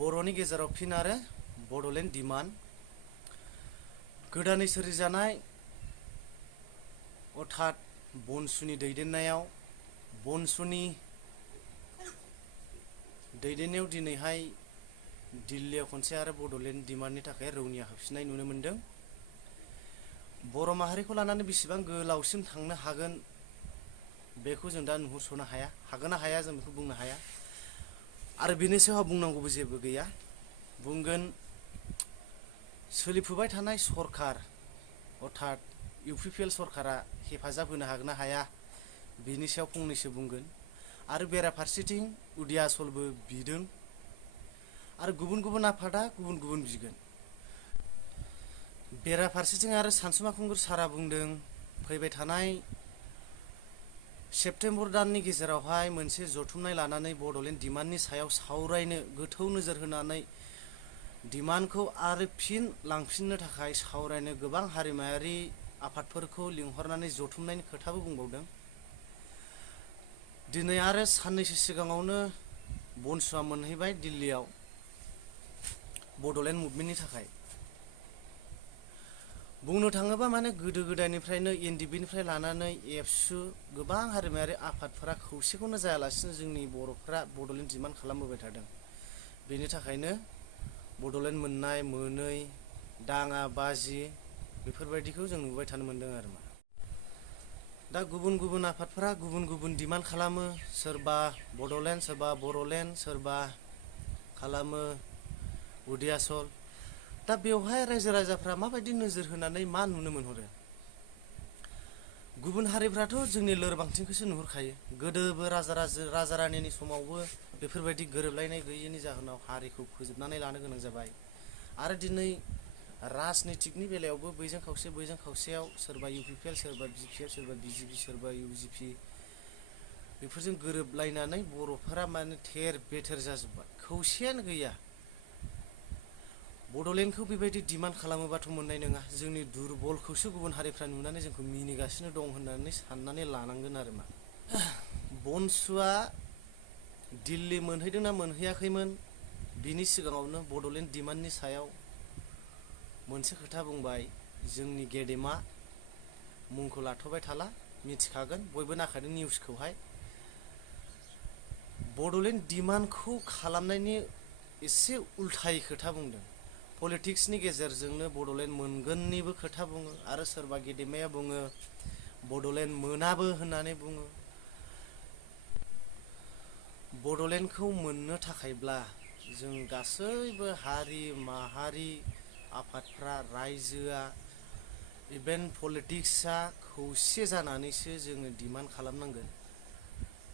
बर'नि गेजेराव फिन आरो बड'लेण्ड डिमान्ड गोदानै सोरजिजानाय अर्थात बनसुनि दैदेननायाव दिनैहाय दिल्लीयाव खनसे आरो बड'लेण्ड डिमान्डनि थाखाय रौनिया होफिननाय नुनो मोनदों। बर' माहारिखौ लानानै बेसेबां गोलावसिम थांनो हागोन बेखौ जों दा नुहुरस'नो हाया, हागोन ना हाया जों बेखौ बुंनो हाया आरो बेनि सायाव बुंनांगौबो जेबो गैया। बुंगोन सोलिफुबाय थानाय सरखार अर्थात इउपिपिएल सरकारा हेफाजाब होनो हागोन ना हाया बेनि सायाव फंनैसो बुंगोन आरो बेराफारसेथिं उदियासलबो बिदों आरो गुबुन गुबुन आफादा गुबुन गुबुन बिगोन। बेराफारसेथिं आरो सानसुमा खुंगुर सारा बुंदों फैबाय थानाय सेप्तेम्बर दाननि गेजेरावहाय मोनसे जथुमनाय लानानै बड'लेण्ड डिमान्डनि सायाव सावरायनो गोथौ नोजोर होनानै डिमान्डखौ आरो फिन लांफिननो थाखाय सावरायनो गोबां हारिमायारि आफादफोरखौ लिंहरनानै जथुमनायनि खोथाबो बुंबावदों। दिनै आरो साननैसो सिगाङावनो बनसुआ मोनहैबाय दिल्लीयाव बड'लेण्ड मुभमेन्टनि थाखाय। बुंनो थाङोबा माने गोदो गोदायनिफ्रायनो एनडिबिनिफ्राय लानानै एबसु गोबां हारिमायारि आफादफोरा खौसेखौनो जायालासिनो जोंनि बर'फ्रा बड'लेण्ड डिमान्ड खालामबोबाय थादों। बेनि थाखायनो बड'लेण्ड मोननाय मोनै दाङा बाजि बेफोरबायदिखौ जों नुबाय थानो मोनदों आरो मा। दा गुबुन गुबुन आफादफोरा गुबुन गुबुन डिमान्ड खालामो, सोरबा बड'लेण्ड, सोरबा बर'लेण्ड, सोरबा खालामो उदियासल। दा बेवहाय रायजो राजाफ्रा माबायदि नोजोर होनानै मा नुनो मोनहरो? गुबुन हारिफ्राथ' जोंनि लोरबांथिखौसो नुहुरखायो। गोदोबो राजा रानिनि समावबो बेफोरबायदि गोरोबलायनाय गैयैनि जाहोनाव हारिखौ फोजोबनानै लानो गोनां जाबाय आरो दिनै राजनितिकनि बेलायावबो बैजों खावसे बैजों खावसेयाव सोरबा इउपिपिएल, सोरबा बिपिएफ, सोरबा बिजिपि, सोरबा इउजिपि बेफोरजों गोरोबलायनानै बर'फोरा माने थेर बेथेर जाजोब्बाय, खौसेयानो गैया। बड'लेण्डखौ बेबायदि डिमान्ड खालामोबाथ' मोननाय नङा, जोंनि दुरबलखौसो गुबुन हारिफ्रा नुनानै जोंखौ मिनिगासिनो दं होननानै साननानै लानांगोन आरो मा। बनसुआ दिल्ली मोनहैदोंना मोनहैयाखैमोन बिनि सिगाङावनो बड'लेण्ड डिमान्डनि सायाव मोनसे खोथा बुंबाय जोंनि गेदेमा, मुंखौ लाथ'बाय थाला, मिथिखागोन बयबो नायखादों निउसखौहाय। बड'लेण्ड डिमान्डखौ खालामनायनि एसे उल्थायै खोथा बुंदों। पलिटिक्सनि गेजेरजोंनो बड'लेण्ड मोनगोननिबो खोथा बुङो आरो सोरबा गेदेमाया बुङो बड'लेण्ड मोनाबो होननानै बुङो। बड'लेण्डखौ मोननो थाखायब्ला जों गासैबो हारि माहारि आफादफ्रा, रायजोआ, इभेन पलिटिक्सआ खौसे जानानैसो जोङो डिमान्ड खालामनांगोन।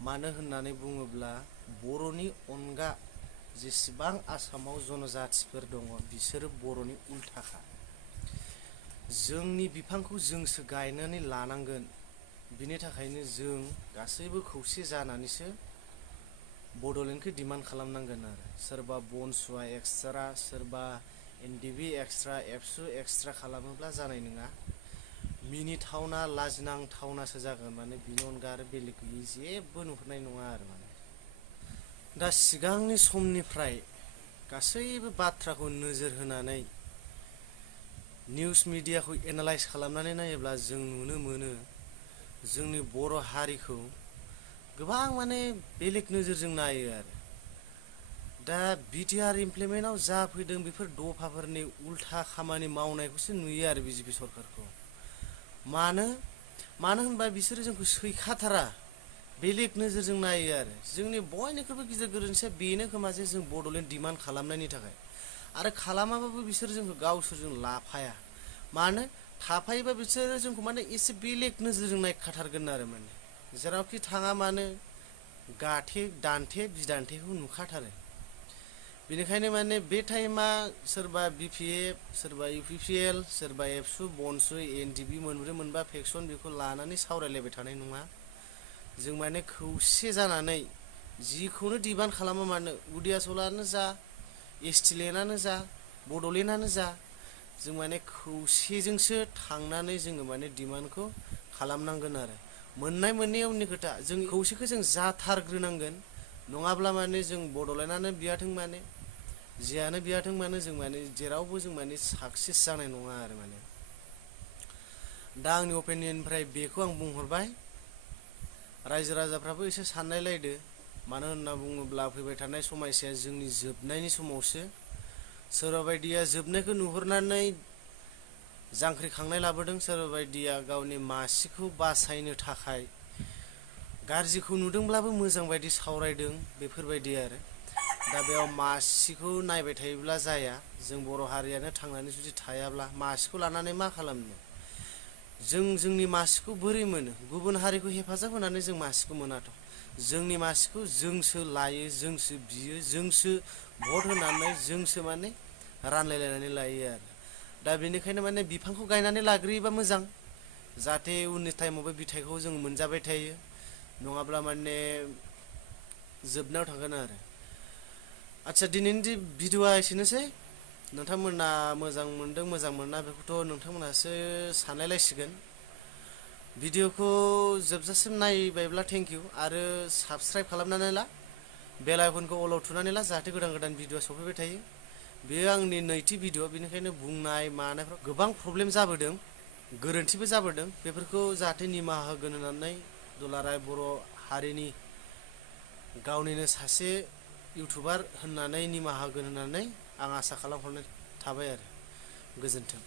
मानो होननानै बुङोब्ला बर'नि अनगा जेसेबां आसामाव जनजातिफोर दङ बिसोरो बर'नि उल्थाखा। जोंनि बिफांखौ जोंसो गायनानै लानांगोन। बिनि थाखायनो जों गासैबो खौसे जानानैसो बड'लेण्डखौ डिमान्ड खालामनांगोन आरो। सोरबा बनसुआ एक्सट्रा, सोरबा एनडिबि एक्सट्रा, एबसु एक्सट्रा खालामोब्ला जानाय नङा। मिनिथावना लाजिनांथावनासो जागोन, माने बिनि अनगा आरो बेलेग गैयै जेबो नुहुरनाय नङा आरो माने। दा सिगांनि समनिफ्राय गासैबो बाथ्राखौ नोजोर होनानै निउस मिडियाखौ एनालाइज खालामनानै नायोब्ला जों नुनो मोनो जोंनि बर' हारिखौ गोबां माने बेलेग नोजोरजों नायो आरो। दा बिटिआर इमप्लिमेन्टआव जा फैदों बेफोर दफाफोरनि उल्था खामानि मावनायखौसो नुयो आरो बिजेपि सरकारखौ। मानो होनबा बिसोरो जोंखौ सैखाथारा, बेलेग नोजोरजों नायो आरो। जोंनि बयनिख्रुइबो गिदिर गोरोन्थिया बेनो खोमा जे जों बड'लेण्ड डिमान्ड खालामनायनि थाखाय आरो खालामाबाबो बिसोर जोंखौ गावसोरजों लाफाया। मानो थाफायोबा बिसोरो जोंखौ माने एसे बेलेग नोजोरजों नायखाथारगोन आरो माने जेरावखि थाङा मानो गाथे दान्थे बिदान्थेखौ नुखाथारो। बेनिखायनो माने बे टाइमा सोरबा बिपिएफ, सोरबा इउपिपिएल, सोरबा एबसु, बनसु, एनडिबि मोनब्रै मोनबा फेक्सन बेखौ लानानै सावरायलायबाय थानाय नङा। जों माने खौसे जानानै जिखौनो डिमान्ड खालामा मानो, उदियासलानो जा, एसटिलेण्डआनो जा, बड'लेण्डआनो जा, जों माने खौसेजोंसो थांनानै जोङो माने डिमान्डखौ खालामनांगोन आरो। मोननाय मोनैया उननि खोथा, जों खौसेखौ जों जाथारग्रोनांगोन। नङाब्ला माने जों बड'लेण्डआनो बियाथों माने जियानो बियाथों मानो जों माने जेरावबो जों माने साक्सेस जानाय नङा आरो माने। दा आंनि अपिनियननिफ्राय बेखौ आं बुंहरबाय। रायजो राजाफ्राबो एसे साननायलायदो, मानो होनना बुङोब्ला फैबाय थानाय समायसाया जोंनि जोबनायनि समावसो। सोरबा बायदिया जोबनायखौ नुहुरनानै जांख्रिखांनाय लाबोदों, सोरबा बायदिया गावनि मासिखौ बासायनो थाखाय गाज्रिखौ नुदोंब्लाबो मोजां बायदि सावरायदों, बेफोरबायदि आरो। दा बेयाव मासिखौ नायबाय थायोब्ला जाया। जों बर' हारियानो थांनानै जुदि थायाब्ला मासिखौ लानानै मा खालामनो? जों जोंनि मासिखौ बोरै मोनो? गुबुन हारिखौ हेफाजाब होनानै जों मासिखौ मोनाथ'। जोंनि मासिखौ जोंसो लायो, जोंसो बियो, जोंसो भट होनानै जोंसो माने रानलायलायनानै लायो आरो। दा बेनिखायनो माने बिफांखौ गायनानै लाग्रोयोबा मोजां, जाहाथे उननि टाइमावबो बिथाइखौ जों मोनजाबाय थायो। नङाब्ला माने जोबनायाव थांगोन आरो। आदसा दिनैनि भिडिअ'आ एसेनोसै। नोंथांमोना मोजां मोनदों मोजां मोना बेखौथ' नोंथांमोनहासो सानलायलायसिगोन। भिडिअ'खौ जोबजासिम नायबायब्ला थेंक इउ, आरो साबस्क्राइब खालामनानै ला, बेल आइकनखौ अलाव थुनानै ला, जाहाथे गोदान गोदान भिडिअ सफैबाय थायो। बेयो आंनि नैथि भिडिअ', बेनिखायनो बुंनाय मानायफ्राव गोबां प्रब्लेम जाबोदों, गोरोन्थिबो जाबोदों। बेफोरखौ जाहाथे निमाहा होगोन होननानै दुलाराय बर' हारिनि गावनिनो सासे इउटुबार होननानै निमाहा होगोन होननानै आं आसा खालामहरनाय थाबाय आरो। गोजोन्थों।